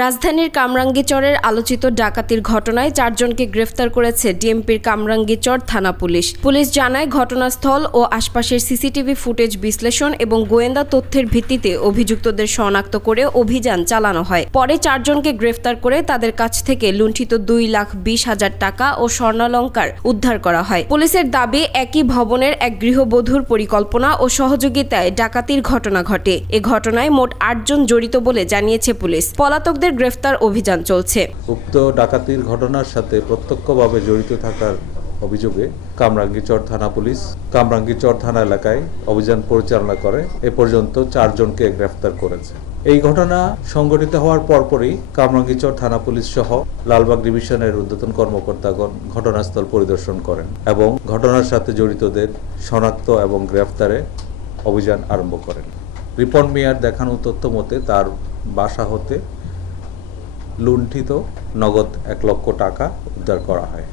রাজধানীর কামরাঙ্গীচরের আলোচিত ডাকাতির ঘটনায় 4 জনকে গ্রেফতার করেছে ডিএমপির কামরাঙ্গীচর থানা পুলিশ। পুলিশ জানায়, ঘটনাস্থল ও আশপাশের সিসিটিভি ফুটেজ বিশ্লেষণ এবং গোয়েন্দা তথ্যের ভিত্তিতে অভিযুক্তদের শনাক্ত করে অভিযান চালানো হয়। পরে 4 জনকে গ্রেফতার করে তাদের কাছ থেকে লুণ্ঠিত 2,20,000 টাকা ও স্বর্ণালংকার উদ্ধার করা হয়। পুলিশের দাবি, একই ভবনের এক গৃহবধূর পরিকল্পনা ও সহযোগিতায় ডাকাতির ঘটনা ঘটে। এ ঘটনায় মোট 8 জন জড়িত বলে জানিয়েছে পুলিশ। পলাতক গ্রেফতার অভিযান চলছে। উক্ত ডাকাতির ঘটনার সাথে প্রত্যক্ষভাবে জড়িত থাকার অভিযোগে কামরাঙ্গীচর থানা পুলিশ কামরাঙ্গীচর থানা এলাকায় অভিযান পরিচালনা করে এ পর্যন্ত 4 জনকে গ্রেফতার করেছে। এই ঘটনা সংঘটিত হওয়ার পরপরই কামরাঙ্গীচর থানা পুলিশ সহ লালবাগ ডিভিশনের ঊর্ধ্বতন কর্মকর্তাগণ ঘটনাস্থল পরিদর্শন করেন এবং ঘটনার সাথে জড়িতদের শনাক্ত এবং গ্রেফতারে অভিযান আরম্ভ করেন। রিপন মিয়ার দেখানো তথ্য মতে তার বাসা হতে লুণ্ঠিত নগদ 1 লক্ষ টাকা উদ্ধার করা হয়।